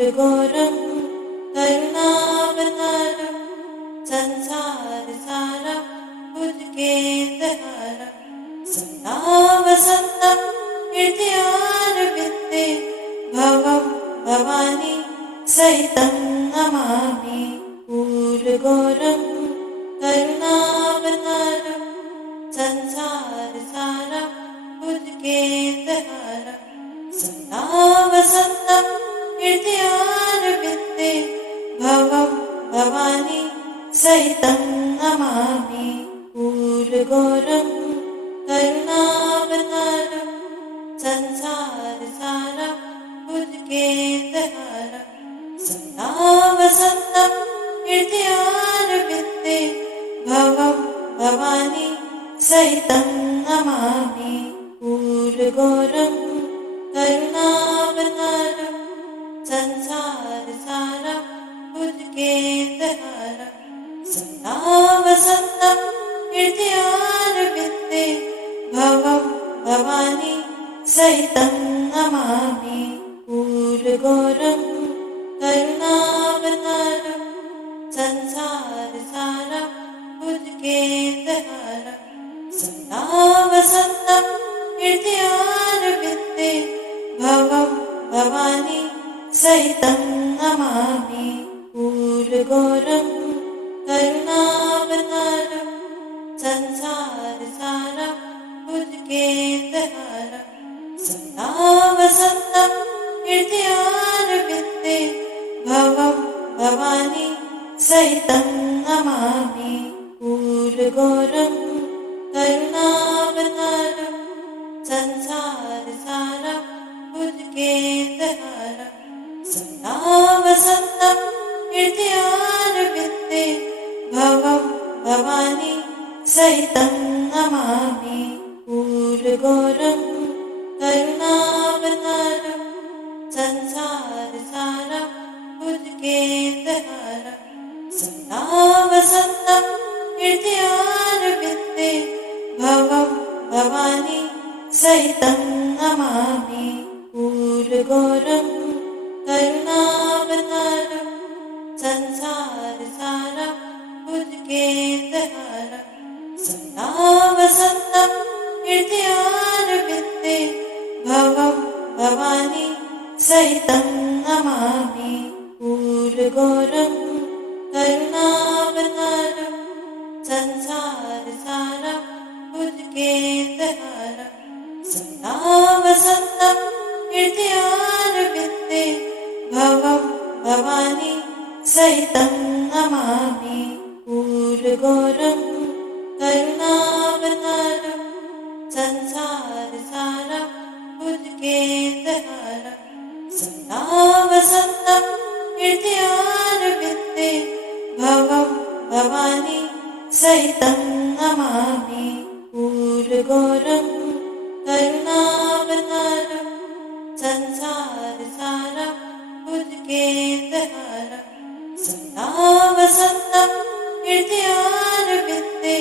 पूरघोरं करुणावतारं संसारसारं भुजगेन्द्रहारं सदा वसन्तं हृदयारविन्दे भवं भवानी सहितं नमामि। पूरघोरं करुणावतारं संसारसारं भुजगेन्द्रहारं सदा वसन्तं हृदयारविन्दे भवं भवानी सहितं नमामि। पूरघोरं करुणावतारं संसारसारं भुजगेन्द्रहारं सदा वसन्तं हृदयारविन्दे भवं भवानी सहितं नमामि। पूरघोरं करुणावतारं संसारसारं भुजगेन्द्रहारं सदा वसन्तं हृदयारविन्दे भवं भवानी सहितं नमामि। पूरघोरं करुणावतारं संसारसारं भुजगेन्द्रहारं सदा वसन्तं हृदयारविन्दे भवं भवानी सहितं नमामि। पूरघोरं करुणावतारं संसारसारं भुजगेन्द्रहारं सदा वसन्तं हृदयारविन्दे भवं भवानी सहितं नमामि। पूरघोरं करुणावतारं संसारसारं भुजगेन्द्रहारं सदा वसन्तं हृदयारविन्दे भवं भवानी सहितं नमामि। पूरघोरं करुणावतारं संसारसारं भुजगेन्द्रहारं सदा वसन्तं हृदयारविन्दे भवं भवानी सहितं नमामि। पूरघोरं करुणावतारं संसारसारं भुजगेन्द्रहारं सदा वसन्तं हृदयारविन्दे भवं भवानी सहितं नमामि। पूरघोरं करुणावतारं संसारसारं भुजगेन्द्रहारं सदा वसन्तं हृदयारविन्दे भवं भवानी सहितं नमामि। पूरघोरं करुणावतारं संसारसारं भुजगेन्द्रहारं सदा वसन्तं हृदयारविन्दे भवं भवानी सहितं नमामि। पूरघोरं करुणावतारं संसारसारं भुजगेन्द्रहारं सदा वसन्तं हृदयारविन्दे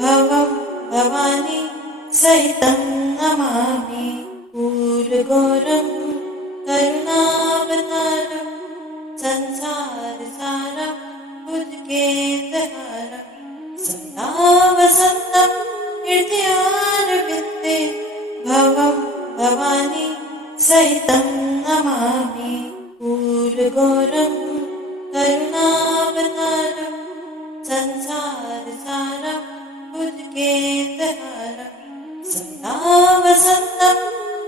भवं भवानी सहितं नमामि। पूरघोरं करुणावतारं संसारसारं भुजगेन्द्रहारं सदा वसन्तं हृदयारविन्दे भवं भवानी सहितं नमामि। पूरघोरं करुणावतारं संसारसारं भुजगेन्द्रहारं सदा वसन्तं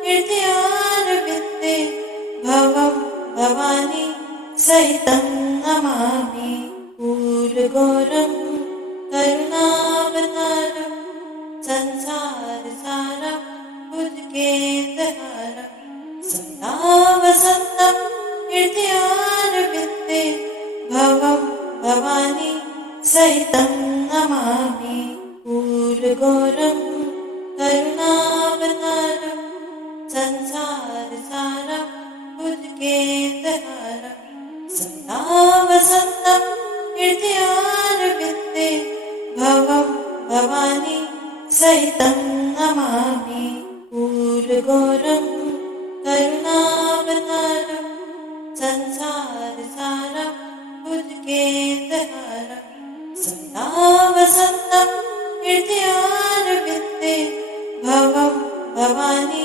हृदयारविन्दे भवं भवानी सहितं नमामि। पूरघोरं करुणावतारं संसारसारं भुजगेन्द्रहारं सदा वसन्तं हृदयारविन्दे भवं भवानी सहितं नमामि। पूरघोरं करुणावतारं संसारसारं भुजगेन्द्रहारं सदा वसन्तं हृदयारविन्दे भवं भवानी सहितं नमामि। पूरघोरं करुणावतारं संसारसारं भुजगेन्द्रहारं सदा वसन्तं हृदयारविन्दे भवं भवानी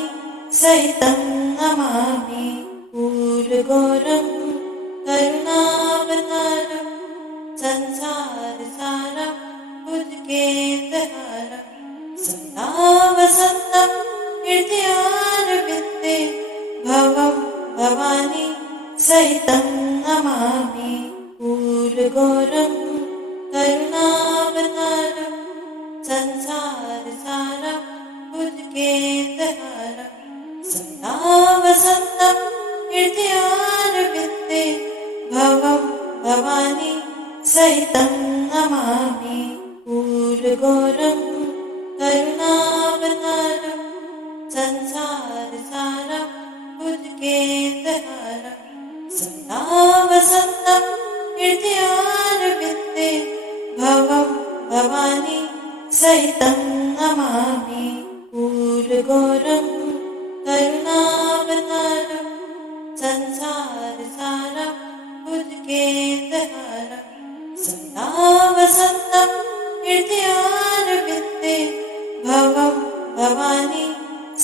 सहितं नमामि पूर्णगौरं करुणावतारं संसारसारं भुजगेन्द्रहारं सदा वसन्तं हृदयारविन्दे भवं भवानी सहितं नमामि पूर्णगौरं करुणावतारं संसारसारं भुजगेन्द्रहारं सदा वसन्तं हृदयारविन्दे भवं भवानी सहितं नमामि पूर्णगौरं करुणावतारं संसारसारं भुजगेन्द्रहारं सदा वसन्तं हृदयारविन्दे भवं भवानी सहितं नमामि पूर्णगौरं करुणावतारं संसारसारं भुजगेन्द्रहारं सदा वसन्तं हृदयारविन्दे भवं भवानी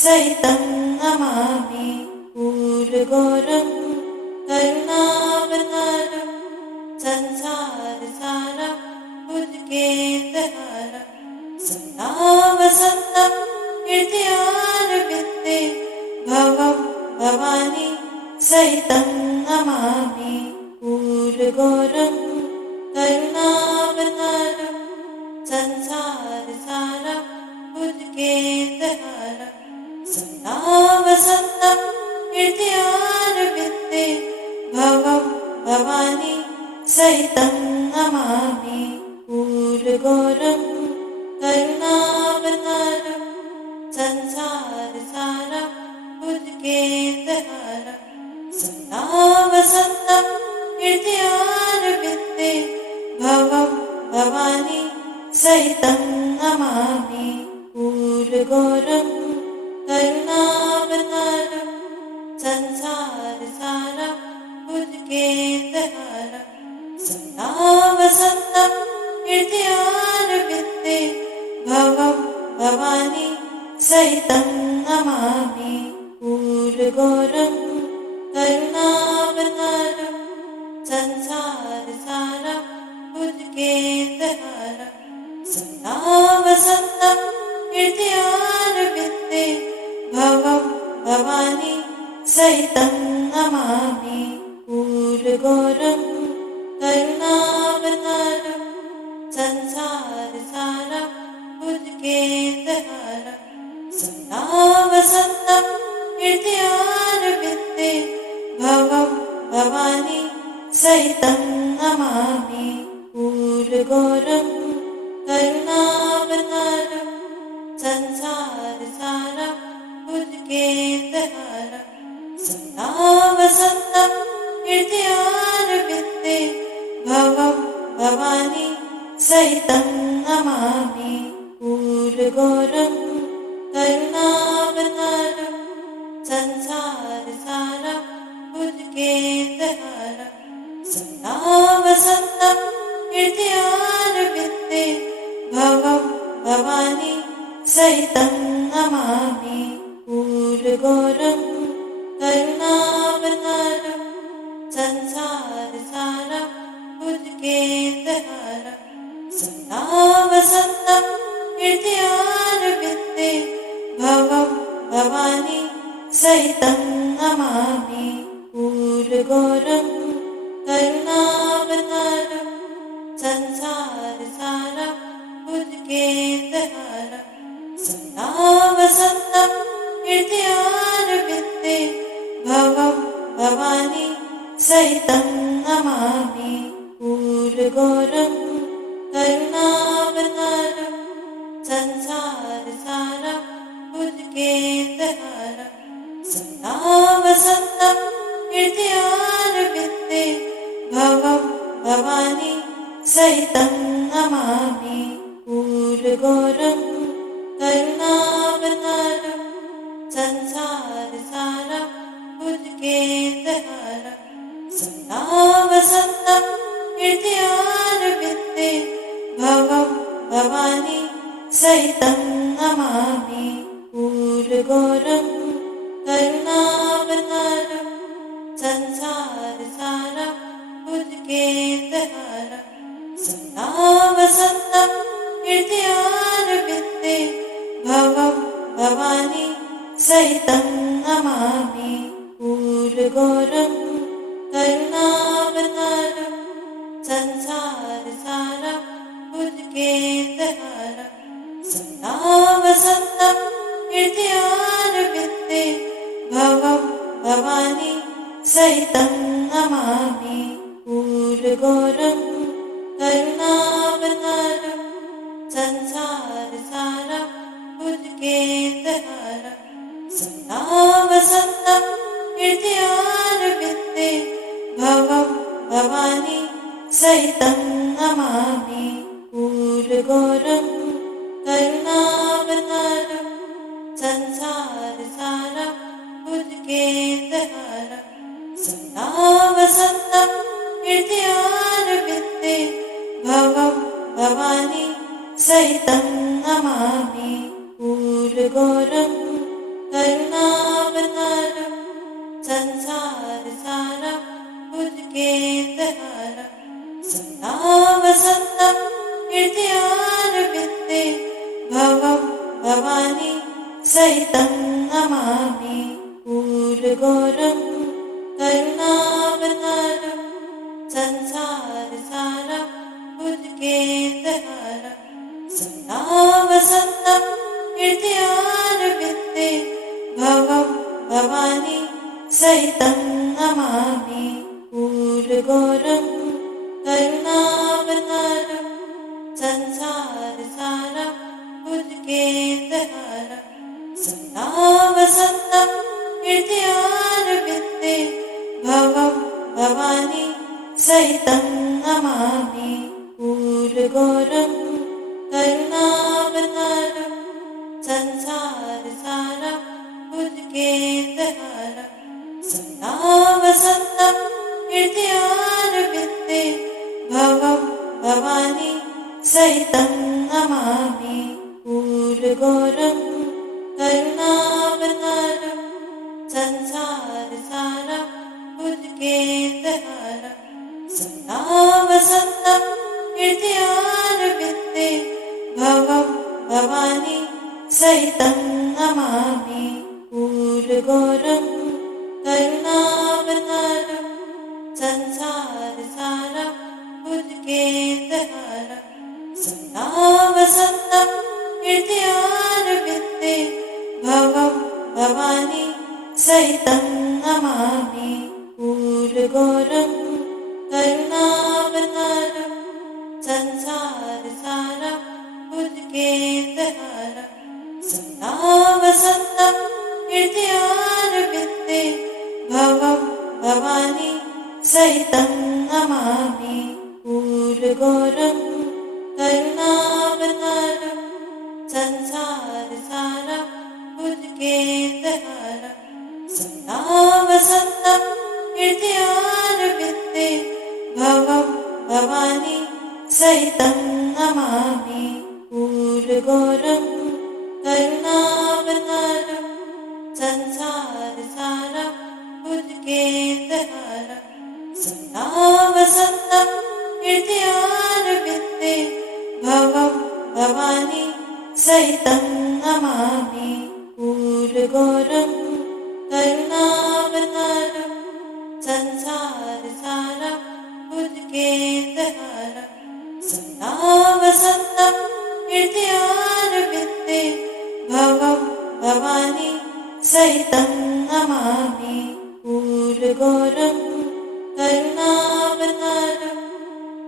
सहितं नमामि पूर्णगौरं करुणावतारं संसारसारं भुजगेन्द्रहारं सदा वसन्तं हृदयारविन्दे भवं भवानी सहितं नमामि पूर्णगौरं करुणावतारं संसारसारं भुजगेन्द्रहारं सदा वसन्तं हृदयारविन्दे भवं भवानी सहितं नमामि पूर्णगौरं करुणावतारं संसारसारं भुजगेन्द्रहारं सदा वसन्तं हृदयारविन्दे भवं भवानी सहितं नमामि पूर्णगौरं करुणावतारं संसारसारं भुजगेन्द्रहारं सदा वसन्तं हृदयारविन्दे भवं भवानी सहितं नमामि पूर्णगौरं करुणावतारं संसारसारं भुजगेन्द्रहारं सदा वसन्तं हृदयारविन्दे भवं भवानी सहितं नमामि पूर्णगौरं करुणावतारं संसारसारं भुजगेन्द्रहारं सदा वसन्तं हृदयारविन्दे भवं भवानी सहितं नमामि पूर्णगौरं करुणावतारं संसारसारं भुजगेन्द्रहारं सदा वसन्तं हृदयारविन्दे भवं भवानी सहितं नमामि पूर्णगौरं करुणावतारं संसारसारं भुजगेन्द्रहारं सदा वसन्तं हृदयारविन्दे भवं भवानी सहितं नमामि पूर्णगौरं करुणावतारं संसारसारं भुजगेन्द्रहारं सदा वसन्तं हृदयारविन्दे भवं भवानी सहितं नमामि पूर्णगौरं करुणावतारं संसारसारं भुजगेन्द्रहारं सदा वसन्तं हृदयारविन्दे भवं भवानी सहितं नमामि पूर्णगौरं करुणावतारं संसारसारं भुजगेन्द्रहारं सदा वसन्तं हृदयारविन्दे भवं भवानी सहितं नमामि पूर्णगौरं करुणावतारं संसारसारं भुजगेन्द्रहारं सदा वसन्तं हृदयारविन्दे भवं भवानी सहितं नमामि पूर्वघोरं करुणावतारं संसारसारं भुजगेन्द्रहारं सदा वसन्तं हृदयारविन्दे भवं भवानी सहितं नमामि पूर्वघोरं करुणावतारं संसारसारं भुजगेन्द्रहारं सदा वसन्तं हृदयारविन्दे भवं भवानी सहितं नमामि पूर्वघोरं करुणावतारं संसारसारं भुजगेन्द्रहारं सदा वसन्तं हृदयारविन्दे भवं भवानी सहितं नमामि पूर्वघोरं करुणावतारं संसारसारं भुजगेन्द्रहारं सदा वसन्तं हृदयारविन्दे भवं भवानी सहितं नमामि पूर्वघोरं करुणावतारं संसारसारं भुजगेन्द्रहारं सदा वसन्तं हृदयारविन्दे भवं भवानी सहितं नमामि पूर्वघोरं करुणावतारं संसारसारं भुजगेन्द्रहारं सदा वसन्तं हृदयारविन्दे भवं भवानी सहितं नमामि पूर्वघोरं करुणावतारं संसारसारं भुजगेन्द्रहारं सदा वसन्तं हृदयारविन्दे भवं भवानी सहितं नमामि पूर्वघोरं करुणावतारं संसारसारं भुजगेन्द्रहारं सदा वसन्तं हृदयारविन्दे भवं भवानी सहितं नमामि पूर्वघोरं करुणावतारं संसारसारं भुजगेन्द्रहारं सदा वसन्तं हृदयारविन्दे भवं भवानी सहितं नमामि पूर्वघोरं करुणावतारं संसारसारं भुजगेन्द्रहारं सदा वसन्तं हृदयारविन्दे भवं भवानी सहितं नमामि पूर्वघोरं करुणावतारं संसारसारं भुजगेन्द्रहारं सदा वसन्तं हृदयारविन्दे भवं भवानी सहितं नमामि पूर्वघोरं करुणावतारं संसारसारं भुजगेन्द्रहारं सदा वसन्तं हृदयारविन्दे भवं भवानी सहितं नमामि पूर्वघोरं करुणावतारं संसारसारं भुजगेन्द्रहारं सदा वसन्तं हृदयारविन्दे भवं भवानी सहितं नमामि पूर्वघोरं करुणावतारं संसारसारं भुजगेन्द्रहारं सदा वसन्तं हृदयारविन्दे भवं भवानी सहितं नमामि पूर्वघोरं करुणावतारं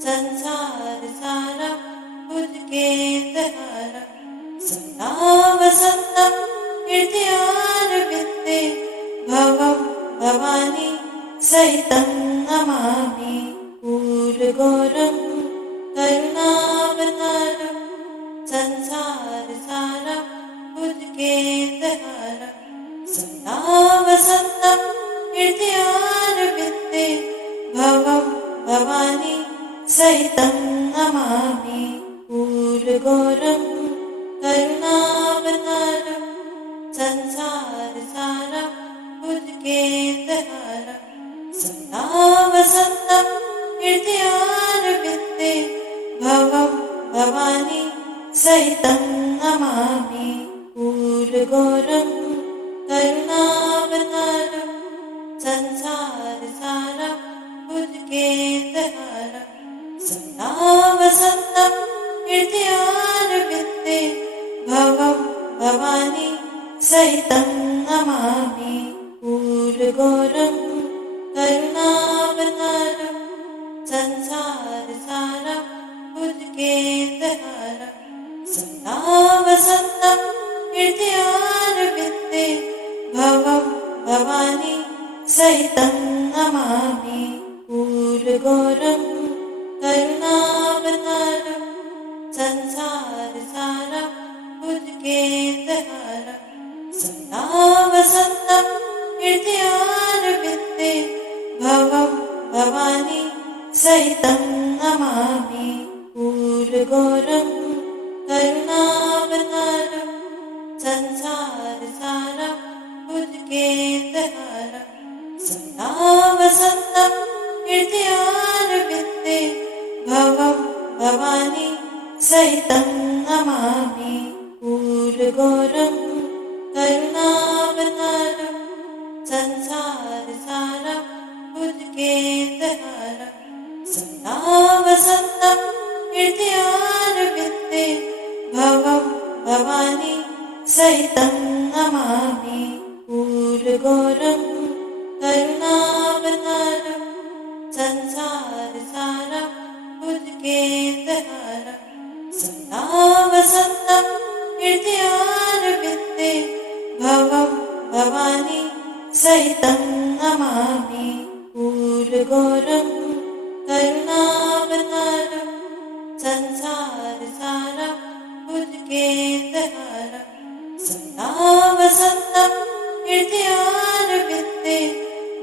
संसारसारं भुजगेन्द्रहारं सदा वसन्तं हृदयारविन्दे भवं भवानी सहितं नमामि पूर्वघोरं करुणावतारं संसारसारं भुजगेन्द्रहारं सदा वसन्तं हृदयारविन्दे भवानी सहितं नमामि पूर्वघोरं करुणावतारं संसारसारं भुजगेन्द्रहारं सदा वसन्तं हृदयारविन्दे भवं भवानी सहितं नमामि पूर्वघोरं करुणावतारं संसारसारं भुजगेन्द्रहारं सदा वसन्तं हृदयारविन्दे भवं भवानी सहितं नमामि पूर्वघोरं करुणावतारं संसारसारं भुजगेन्द्रहारं सदा वसन्तं हृदयारविन्दे भवं भवानी सहितं नमामि पूर्वघोरं करुणावतारं संसारसारं भुजगेन्द्रहारं सदा वसन्तं हृदयारविन्दे भवं भवानी सहितं नमामि पूर्वघोरं करुणावतारं संसारसारं भुजगेन्द्रहारं सदा वसन्तं हृदयारविन्दे भवं भवानी सहितं नमामि पूर्वघोरं करुणावतारं संसारसारं भुजगेन्द्रहारं सदा वसन्तं हृदयारविन्दे भवं भवानी सहितं नमामि पूर्वघोरं करुणावतारं संसारसारं भुजगेन्द्रहारं सदा वसन्तं हृदयारविन्दे भवं भवानी सहितं नमामि पूर्वघोरं करुणावतारं संसारसारं भुजगेन्द्रहारं सदा वसन्तं हृदयारविन्दे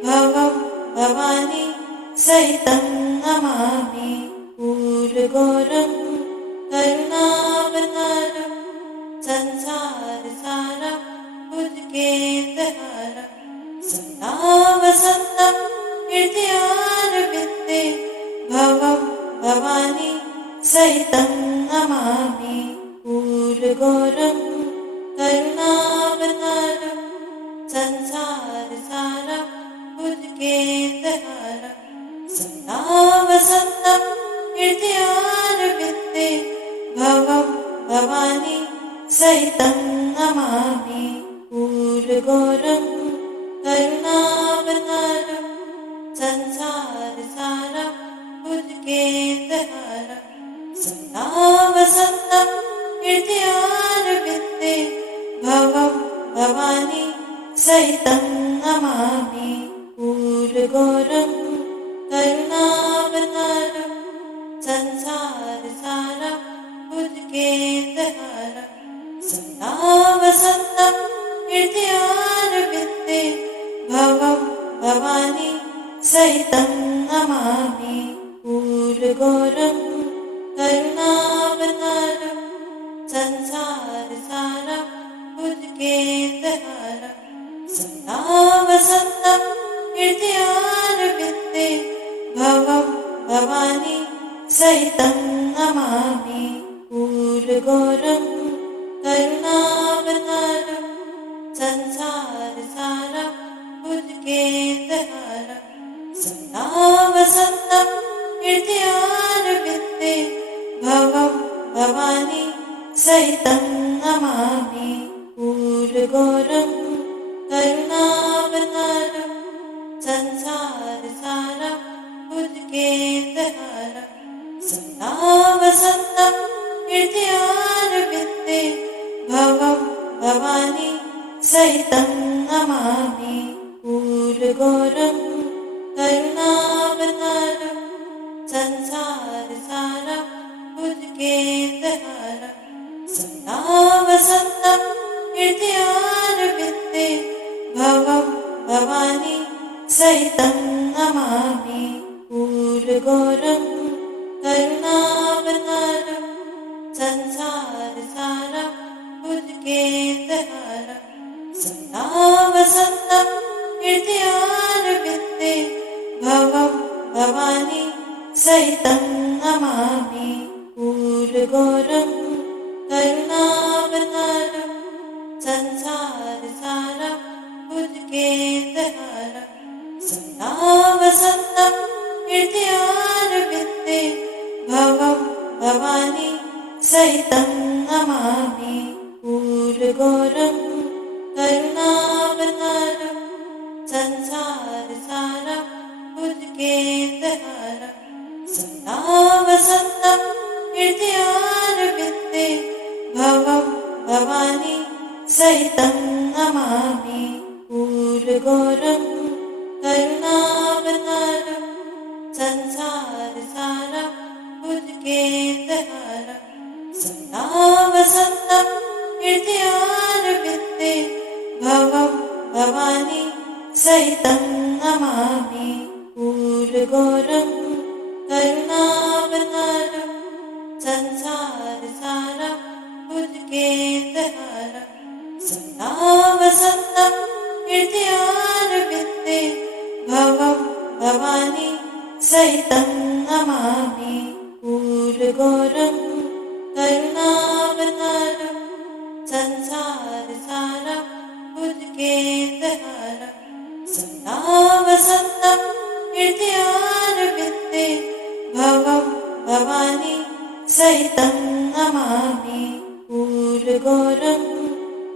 भवं भवानी सहितं नमामि पूर्वघोरं करुणावतारं संसारसारं भुजगेन्द्रहारं सदा वसन्तं हृदयारविन्दे भवं भवानी सहितं नमामि पूर्वघोरं करुणावतारं संसारसारं भुजगेन्द्रहारं सदा वसन्तं हृदयारविन्दे भवं भवानी सहितं नमामि पूर्वघोरं करुणावतारं संसारसारं भुजगेन्द्रहारं सदा वसन्तं हृदयारविन्दे भवं भवानी सहितं नमामि पूर्वघोरं करुणावतारं संसारसारं भुजगेन्द्रहारं सदा वसन्तं हृदयारविन्दे भवं भवानी सहितं नमामि पूर्वघोरं करुणावतारं संसारसारं भुजगेन्द्रहारं सदा वसन्तं हृदयारविन्दे भवं भवानी सहितं नमामि पूर्वघोरं करुणावतारं संसारसारं भुजगेन्द्रहारं सदा वसन्तं हृदयारविन्दे भवं भवानी सहितं नमामि पूर्वघोरं करुणावतारं संसारसारं भुजगेन्द्रहारं सदा वसन्तं हृदयारविन्दे भवं भवानी सहितं नमामि पूर्वघोरं करुणावतारं संसारसारं भुजगेन्द्रहारं सदा वसन्तं हृदयारविन्दे भवं भवानी सहितं नमामि पूर्वघोरं पूरघोरं करुणावतारं संसारसारं भुजगेन्द्रहारं सदा वसन्तं हृदयारविन्दे भवं भवानी सहितं नमामि पूरघोरं करुणावतारं संसारसारं भुजगेन्द्रहारं सदा वसन्तं हृदयारविन्दे भवं भवानी सहितं नमामि पूरघोरं करुणावतारं संसारसारं भुजगेन्द्रहारं सदा वसन्तं हृदयारविन्दे भवं भवानी सहितं नमामि पूरघोरं करुणावतारं संसारसारं भुजगेन्द्रहारं सदा वसन्तं हृदयारविन्दे भवं भवानी सहितं नमामि पूरघोरं करुणावतारं संसारसारं भुजगेन्द्रहारं सदा वसन्तं हृदयारविन्दे भवं भवानी सहितं नमामि पूरघोरं करुणावतारं संसारसारं भुजगेन्द्रहारं सदा वसन्तं हृदयारविन्दे भवं भवानी सहितं नमामि पूरघोरं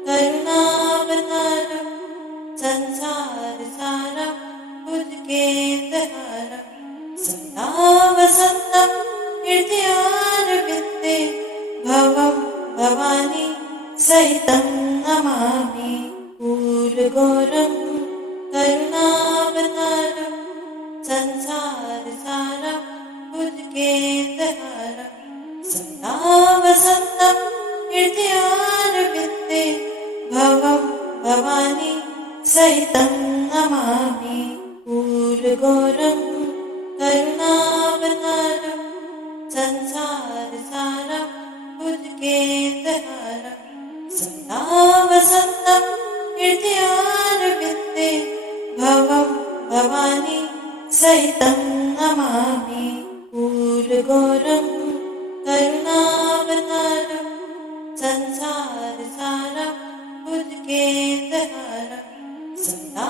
करुणावतारं संसारसारं भुजगेन्द्रहारं सदा वसन्तं हृदयारविन्दे भवं भवानी सहितं नमामि पूरघोरं करुणावतारं संसारसारं भुजगेन्द्रहारं सदा वसन्तं हृदयारविन्दे भवं भवानी सहितं नमामि पूरघोरं करुणावतारं संसारसारं भुजगेन्द्रहारं सदा वसन्तं हृदयारविन्दे भवं भवानी सहितं नमामि पूरघोरं करुणावतारं संसारसारं भुजगेन्द्रहारं सदा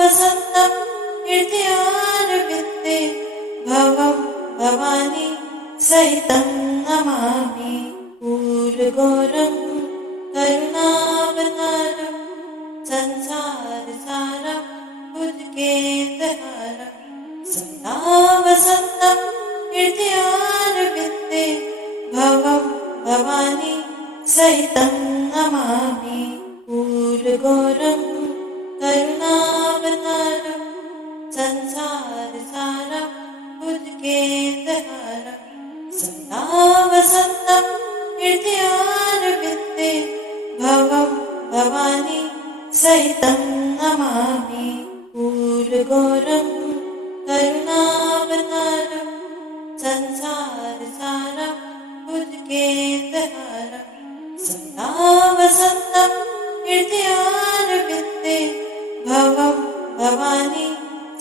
वसन्तं हृदयारविन्दे भवं भवानी सहितं नमामि पूरघोरं करुणावतारं संसारसारं भुजगेन्द्रहारं सदा वसन्तं हृदयारविन्दे भवं भवानी सहितं नमामि पूरघोरं करुणावतारं संसारसारं भुजगेन्द्रहारं सदा वसन्तं हृदयारविन्दे भवं भवानी सहितं नमामि पूरघोरं करुणावतारं संसारसारं भुजगेन्द्रहारं सदा वसन्तं हृदयारविन्दे भवं भवानी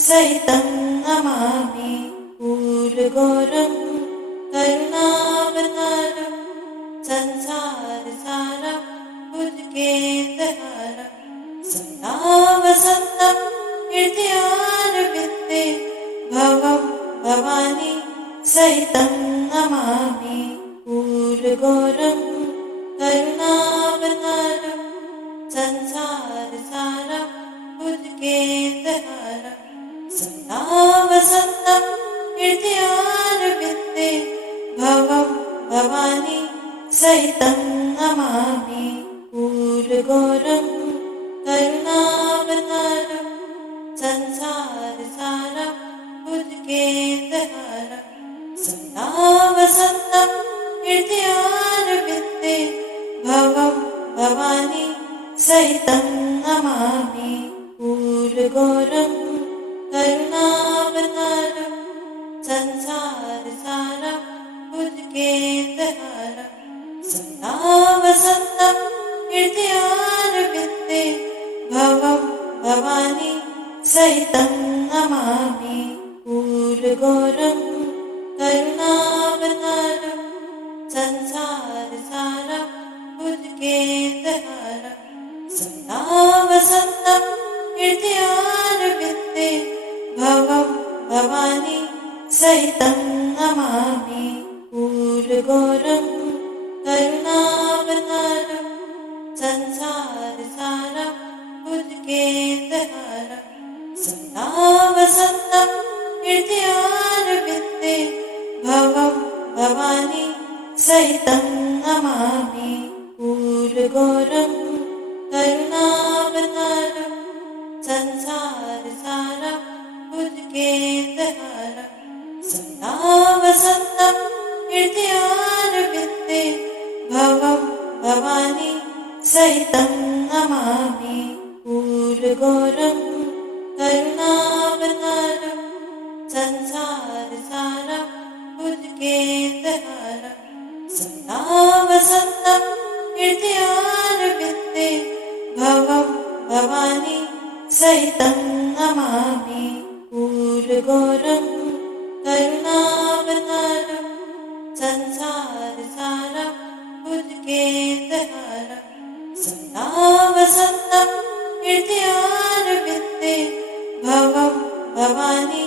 सहितं नमामि पूरघोरं करुणावतारं संसारसारं भुजगेन्द्रहारं सदा वसन्तं हृदयारविन्दे भवं भवानी सहितं नमामि पूरघोरं करुणावतारं संसारसारं भुजगेन्द्रहारं सदा वसन्तं हृदयारविन्दे भवं भवानी सहितं नमामि पूरघोरं करुणावतारं संसारसारं भुजगेन्द्रहारं सदा वसन्तं हृदयारविन्दे भवं भवानी सहितं नमामि पूरघोरं करुणावतारं संसारसारं भुजगेन्द्रहारं सदा वसन्तं हृदयारविन्दे भवं भवानी सहितं नमामि पूर्वघोरं करुणावतारं संसारसारं भुजगेन्द्रहारं सदा वसन्तं हृदयारविन्दे भवं भवानी सहितं नमामि पूर्वघोरं करुणावतारं संसारसारं भुजगेन्द्रहारं सदा वसन्तं हृदयारविन्दे भवं भवानी सहितं नमामि पूर्वघोरं करुणावतारं संसारसारं भुजगेन्द्रहारं सदा वसन्तं हृदयारविन्दे भवं भवानी सहितं नमामि पूर्वघोरं करुणावतारं संसारसारं भुजगेन्द्रहारं सदा वसन्तं हृदयारविन्दे भवं भवानी सहितं नमामि पूर्वघोरं करुणावतारं संसारसारं भुजगेन्द्रहारं सदा वसन्तं हृदयारविन्दे भवं भवानी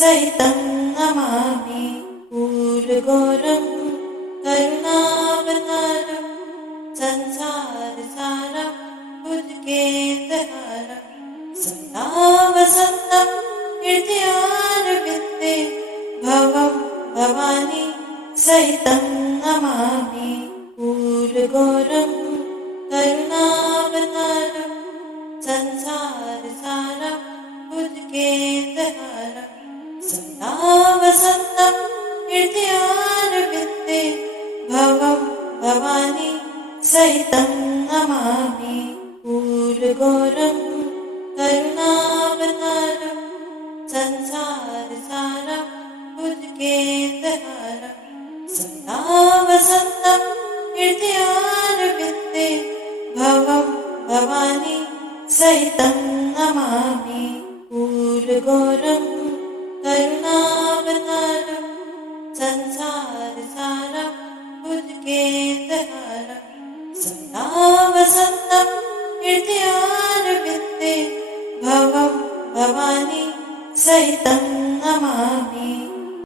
सहितं नमामि पूर्वघोरं करुणावतारं संसारसारं भुजगेन्द्रहारं सदा वसन्तं हृदयारविन्दे भवं भवानी सहितं नमामि पूर्वघोरं करुणावतारं संसारसारं भुजगेन्द्रहारं सदा वसन्तं हृदयारविन्दे भवं भवानी सहितं नमामि पूर्वघोरं करुणावतारं संसारसारं भुजगेन्द्रहारं सदा वसन्तं हृदयारविन्दे भवं भवानी सहितं नमामि पूर्वघोरं करुणावतारं संसारसारं भुजगेन्द्रहारं सदा वसन्तं हृदयारविन्दे भवं भवानी सहितं नमामि